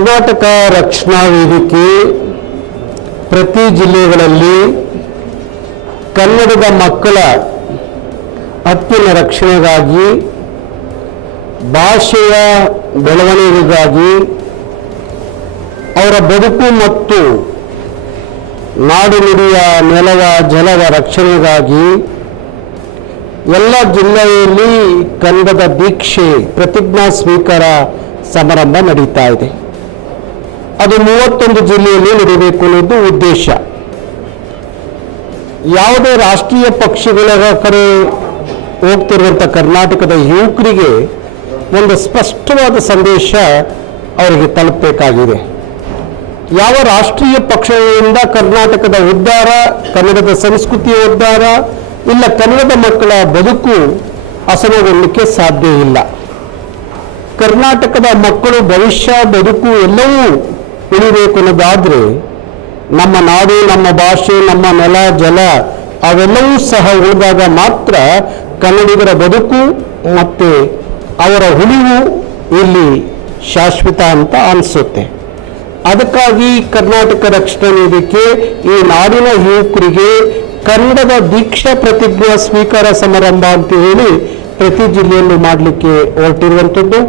ಕರ್ನಾಟಕ ರಕ್ಷಣಾ ವೇದಿಕೆ ಪ್ರತಿ ಜಿಲ್ಲೆಗಳಲ್ಲಿ ಕನ್ನಡದ ಮಕ್ಕಳ ಹಕ್ಕಿನ ರಕ್ಷಣೆಗಾಗಿ, ಭಾಷೆಯ ಬೆಳವಣಿಗೆಗಾಗಿ, ಅವರ ಬದುಕು ಮತ್ತು ನಾಡಿನುಡಿಯ ನೆಲದ ಜಲದ ರಕ್ಷಣೆಗಾಗಿ ಎಲ್ಲ ಜಿಲ್ಲೆಯಲ್ಲಿ ಕನ್ನಡದ ದೀಕ್ಷೆ, ಪ್ರತಿಜ್ಞಾ ಸ್ವೀಕಾರ ಸಮಾರಂಭ ನಡೀತಾ ಇದೆ. ಅದು ಮೂವತ್ತೊಂದು ಜಿಲ್ಲೆಯಲ್ಲಿ ನಡೀಬೇಕು ಅನ್ನೋದು ಉದ್ದೇಶ. ಯಾವುದೇ ರಾಷ್ಟ್ರೀಯ ಪಕ್ಷಗಳ ಕಡೆ ಹೋಗ್ತಿರುವಂಥ ಕರ್ನಾಟಕದ ಯುವಕರಿಗೆ ಒಂದು ಸ್ಪಷ್ಟವಾದ ಸಂದೇಶ ಅವರಿಗೆ ತಲುಪಬೇಕಾಗಿದೆ. ಯಾವ ರಾಷ್ಟ್ರೀಯ ಪಕ್ಷಗಳಿಂದ ಕರ್ನಾಟಕದ ಉದ್ಧಾರ, ಕನ್ನಡದ ಸಂಸ್ಕೃತಿಯ ಉದ್ಧಾರ, ಇಲ್ಲ ಕನ್ನಡದ ಮಕ್ಕಳ ಬದುಕು ಅಸಮಗೊಳ್ಳಲಿಕ್ಕೆ ಸಾಧ್ಯ ಇಲ್ಲ. ಕರ್ನಾಟಕದ ಮಕ್ಕಳು ಭವಿಷ್ಯ, ಬದುಕು ಎಲ್ಲವೂ ಉಳಿಬೇಕು ಅನ್ನೋದಾದರೆ ನಮ್ಮ ನಾಡು, ನಮ್ಮ ಭಾಷೆ, ನಮ್ಮ ನೆಲ, ಜಲ, ಅವೆಲ್ಲವೂ ಸಹ ಉಳಿದಾಗ ಮಾತ್ರ ಕನ್ನಡಿಗರ ಬದುಕು ಮತ್ತು ಅವರ ಉಳಿವು ಇಲ್ಲಿ ಶಾಶ್ವತ ಅಂತ ಅನಿಸುತ್ತೆ. ಅದಕ್ಕಾಗಿ ಕರ್ನಾಟಕ ರಕ್ಷಣಾ ವೇದಿಕೆ ಈ ನಾಡಿನ ಯುವಕರಿಗೆ ಕನ್ನಡದ ದೀಕ್ಷಾ ಪ್ರತಿಜ್ಞಾ ಸ್ವೀಕಾರ ಸಮಾರಂಭ ಅಂತ ಹೇಳಿ ಪ್ರತಿ ಜಿಲ್ಲೆಯಲ್ಲೂ ಮಾಡಲಿಕ್ಕೆ ಹೊರಟಿರುವಂಥದ್ದು.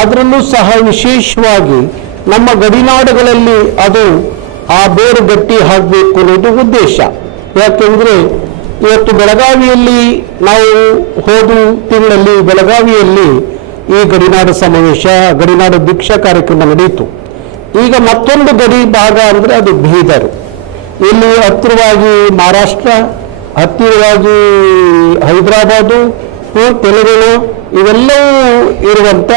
ಅದರಲ್ಲೂ ಸಹ ವಿಶೇಷವಾಗಿ ನಮ್ಮ ಗಡಿನಾಡುಗಳಲ್ಲಿ ಅದು ಆ ಬೇರು ಗಟ್ಟಿ ಹಾಕಬೇಕು ಅನ್ನೋದು ಉದ್ದೇಶ. ಯಾಕೆಂದರೆ ಇವತ್ತು ಬೆಳಗಾವಿಯಲ್ಲಿ ನಾವು ಹೋದ ತಿಂಗಳಲ್ಲಿ ಬೆಳಗಾವಿಯಲ್ಲಿ ಈ ಗಡಿನಾಡು ಸಮಾವೇಶ, ಗಡಿನಾಡು ಭಿಕ್ಷಾ ಕಾರ್ಯಕ್ರಮ ನಡೆಯಿತು ಈಗ ಮತ್ತೊಂದು ಗಡಿ ಭಾಗ ಅಂದರೆ ಅದು ಬೀದರ್. ಇಲ್ಲಿ ಹತ್ತಿರವಾಗಿ ಮಹಾರಾಷ್ಟ್ರ, ಹತ್ತಿರವಾಗಿ ಹೈದರಾಬಾದು ತೆಲುಗು, ಇವೆಲ್ಲವೂ ಇರುವಂಥ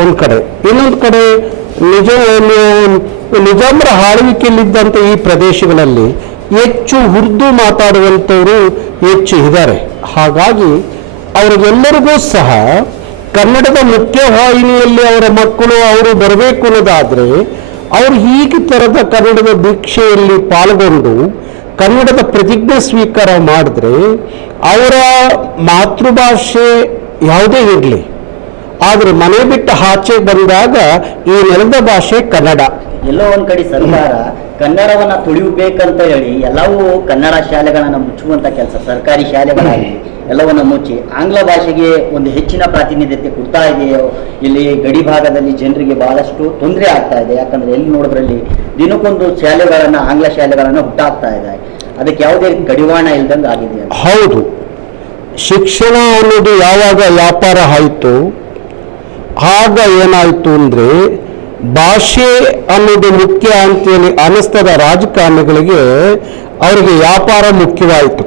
ಒಂದು ಕಡೆ. ಇನ್ನೊಂದು ಕಡೆ ನಿಜ ನಿಜಾಮರ ಆಳ್ವಿಕೆಯಲ್ಲಿದ್ದಂಥ ಈ ಪ್ರದೇಶಗಳಲ್ಲಿ ಹೆಚ್ಚು ಉರ್ದು ಮಾತಾಡುವಂಥವರು ಹೆಚ್ಚು ಇದ್ದಾರೆ. ಹಾಗಾಗಿ ಅವರಿಗೆಲ್ಲರಿಗೂ ಸಹ ಕನ್ನಡದ ಮುಖ್ಯವಾಹಿನಿಯಲ್ಲಿ ಅವರ ಮಕ್ಕಳು ಅವರು ಬರಬೇಕು ಅನ್ನೋದಾದರೆ ಅವರು ಹೀಗೆ ತರದ ಕನ್ನಡದ ದೀಕ್ಷೆಯಲ್ಲಿ ಪಾಲ್ಗೊಂಡು ಕನ್ನಡದ ಪ್ರತಿಜ್ಞೆ ಸ್ವೀಕಾರ ಮಾಡಿದ್ರೆ ಅವರ ಮಾತೃಭಾಷೆ ಯಾವುದೇ ಇರಲಿ. ಆದರೆ ಮನೆ ಬಿಟ್ಟು ಆಚೆ ಬಂದಾಗ ಈ ನೆಲದ ಭಾಷೆ ಕನ್ನಡ. ಎಲ್ಲೋ ಒಂದ್ ಕಡೆ ಸರ್ಕಾರ ಕನ್ನಡವನ್ನ ತುಳಿಬೇಕಂತ ಹೇಳಿ ಎಲ್ಲವೂ ಕನ್ನಡ ಶಾಲೆಗಳನ್ನ ಮುಚ್ಚುವಂತ ಕೆಲಸ ಸರ್ಕಾರಿ ಶಾಲೆಗಳಾಗಿ ಎಲ್ಲವನ್ನ ಮುಚ್ಚಿ ಆಂಗ್ಲ ಭಾಷೆಗೆ ಒಂದು ಹೆಚ್ಚಿನ ಪ್ರಾತಿನಿಧ್ಯತೆ ಕೊಡ್ತಾ ಇದೆಯೋ ಇಲ್ಲಿ ಗಡಿ ಭಾಗದಲ್ಲಿ ಜನರಿಗೆ ಬಹಳಷ್ಟು ತೊಂದರೆ ಆಗ್ತಾ ಇದೆ. ಯಾಕಂದ್ರೆ ಎಲ್ಲಿ ನೋಡೋದ್ರಲ್ಲಿ ದಿನಕ್ಕೊಂದು ಶಾಲೆಗಳನ್ನ ಆಂಗ್ಲ ಶಾಲೆಗಳನ್ನ ಹುಟ್ಟಾಗ್ತಾ ಇದೆ. ಅದಕ್ಕೆ ಯಾವುದೇ ಕಡಿವಾಣ ಇಲ್ದಂಗೆ ಆಗಿದೆ ಹೌದು. ಶಿಕ್ಷಣ ಅನ್ನೋದು ಯಾವಾಗ ವ್ಯಾಪಾರ ಆಯಿತು? ಆಗ ಏನಾಯಿತು ಅಂದರೆ ಭಾಷೆ ಅನ್ನೋದು ಮುಖ್ಯ ಅಂತೇಳಿ ಅನಿಸ್ತದ ರಾಜಕಾರಣಿಗಳಿಗೆ ಅವರಿಗೆ ವ್ಯಾಪಾರ ಮುಖ್ಯವಾಯಿತು.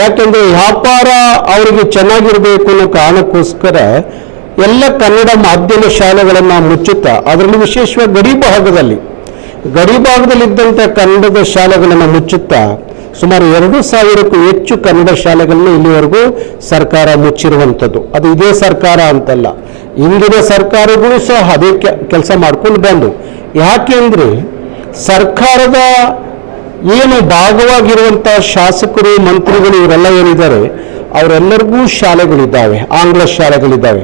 ಯಾಕೆಂದರೆ ವ್ಯಾಪಾರ ಅವರಿಗೆ ಚೆನ್ನಾಗಿರಬೇಕು ಅನ್ನೋ ಕಾರಣಕ್ಕೋಸ್ಕರ ಎಲ್ಲ ಕನ್ನಡ ಮಾಧ್ಯಮ ಶಾಲೆಗಳನ್ನು ಮುಚ್ಚುತ್ತಾ, ಅದರಲ್ಲಿ ವಿಶೇಷವಾಗಿ ಗಡಿ ಭಾಗದಲ್ಲಿ ಗಡಿ ಭಾಗದಲ್ಲಿದ್ದಂಥ ಕನ್ನಡದ ಶಾಲೆಗಳನ್ನು ಮುಚ್ಚುತ್ತಾ, ಸುಮಾರು ಎರಡು ಸಾವಿರಕ್ಕೂ ಹೆಚ್ಚು ಕನ್ನಡ ಶಾಲೆಗಳನ್ನು ಇಲ್ಲಿವರೆಗೂ ಸರ್ಕಾರ ಮುಚ್ಚಿರುವಂಥದ್ದು. ಅದು ಇದೇ ಸರ್ಕಾರ ಅಂತಲ್ಲ. ಇಂದಿನ ಸರ್ಕಾರಗಳು ಸಹ ಅದೇ ಕೆಲಸ ಮಾಡ್ಕೊಂಡು ಬಂದು. ಯಾಕೆಂದರೆ ಸರ್ಕಾರದ ಏನು ಭಾಗವಾಗಿರುವಂಥ ಶಾಸಕರು, ಮಂತ್ರಿಗಳು ಇವರೆಲ್ಲ ಏನಿದ್ದಾರೆ, ಅವರೆಲ್ಲರಿಗೂ ಶಾಲೆಗಳಿದ್ದಾವೆ, ಆಂಗ್ಲ ಶಾಲೆಗಳಿದ್ದಾವೆ.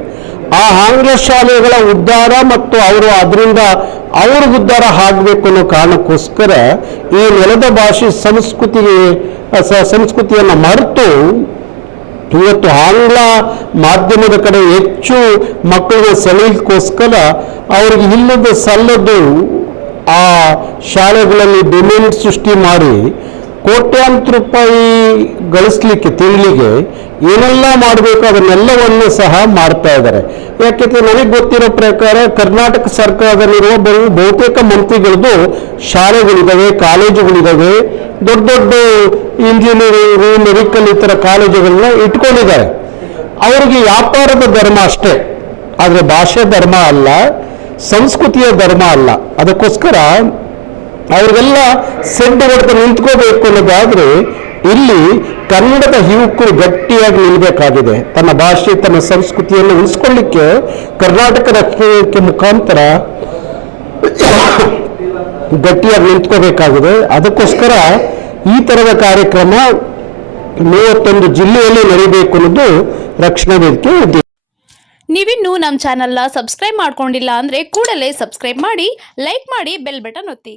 ಆ ಆಂಗ್ಲ ಶಾಲೆಗಳ ಉದ್ಧಾರ ಮತ್ತು ಅವರು ಅದರಿಂದ ಅವ್ರ ಉದ್ಧಾರ ಆಗಬೇಕು ಅನ್ನೋ ಕಾರಣಕ್ಕೋಸ್ಕರ ಈ ನೆಲದ ಭಾಷೆ ಸಂಸ್ಕೃತಿಗೆ ಸಂಸ್ಕೃತಿಯನ್ನು ಮರೆತು ಇವತ್ತು ಆಂಗ್ಲ ಮಾಧ್ಯಮದ ಕಡೆ ಹೆಚ್ಚು ಮಕ್ಕಳಿಗೆ ಸೆಳೆಯೋಕ್ಕೋಸ್ಕರ ಅವರಿಗೆ ಇಲ್ಲದ ಸಲ್ಲದ್ದು ಆ ಶಾಲೆಗಳಲ್ಲಿ ಡಿಮ್ಯಾಂಡ್ ಸೃಷ್ಟಿ ಮಾಡಿ ಕೋಟ್ಯಾಂತರ ರೂಪಾಯಿ ಗಳಿಸ್ಲಿಕ್ಕೆ ತಿಂಗಳಿಗೆ ಏನೆಲ್ಲ ಮಾಡಬೇಕು ಅದನ್ನೆಲ್ಲವನ್ನು ಸಹ ಮಾಡ್ತಾ ಇದ್ದಾರೆ. ಯಾಕೆಂದ್ರೆ ನನಗೆ ಗೊತ್ತಿರೋ ಪ್ರಕಾರ ಕರ್ನಾಟಕ ಸರ್ಕಾರದಲ್ಲಿರುವ ಬಹು- ಬಹುತೇಕ ಮಂತ್ರಿಗಳದ್ದು ಶಾಲೆಗಳಿದ್ದಾವೆ ಕಾಲೇಜುಗಳಿದ್ದಾವೆ ದೊಡ್ಡ ದೊಡ್ಡ ಇಂಜಿನಿಯರಿಂಗ್, ಮೆಡಿಕಲ್ ಈ ಥರ ಕಾಲೇಜುಗಳನ್ನ ಇಟ್ಕೊಂಡಿದ್ದಾರೆ. ಅವರಿಗೆ ವ್ಯಾಪಾರದ ಧರ್ಮ ಅಷ್ಟೇ. ಆದರೆ ಭಾಷೆ ಧರ್ಮ ಅಲ್ಲ, ಸಂಸ್ಕೃತಿಯ ಧರ್ಮ ಅಲ್ಲ. ಅದಕ್ಕೋಸ್ಕರ ಅವ್ರಿಗೆಲ್ಲ ಸೆಡ್ ಹೊಡೆದು ನಿಂತ್ಕೋಬೇಕು ಅನ್ನೋದಾದ್ರೆ ಇಲ್ಲಿ ಕನ್ನಡದ ಯುವಕರು ಗಟ್ಟಿಯಾಗಿ ನಿಲ್ಲಬೇಕಾಗಿದೆ ತನ್ನ ಭಾಷೆ ತನ್ನ ಸಂಸ್ಕೃತಿಯನ್ನು ಉಳಿಸ್ಕೊಳ್ಳಿಕ್ಕೆ ಕರ್ನಾಟಕ ರಕ್ಷಣೆ ಮುಖಾಂತರ ಗಟ್ಟಿಯಾಗಿ ನಿಂತ್ಕೋಬೇಕಾಗಿದೆ. ಅದಕ್ಕೋಸ್ಕರ ಈ ತರದ ಕಾರ್ಯಕ್ರಮ ಮೂವತ್ತೊಂದು ಜಿಲ್ಲೆಯಲ್ಲಿ ನಡೀಬೇಕು ಅನ್ನೋದು ರಕ್ಷಣಾ ವೇದಿಕೆ ಉದ್ದೇಶ. ನೀವಿನ್ನೂ ನಮ್ಮ ಚಾನಲ್ನ ಸಬ್ಸ್ಕ್ರೈಬ್ ಮಾಡ್ಕೊಂಡಿಲ್ಲ ಅಂದ್ರೆ ಕೂಡಲೇ ಸಬ್ಸ್ಕ್ರೈಬ್ ಮಾಡಿ, ಲೈಕ್ ಮಾಡಿ, ಬೆಲ್ ಬಟನ್ ಒತ್ತಿ.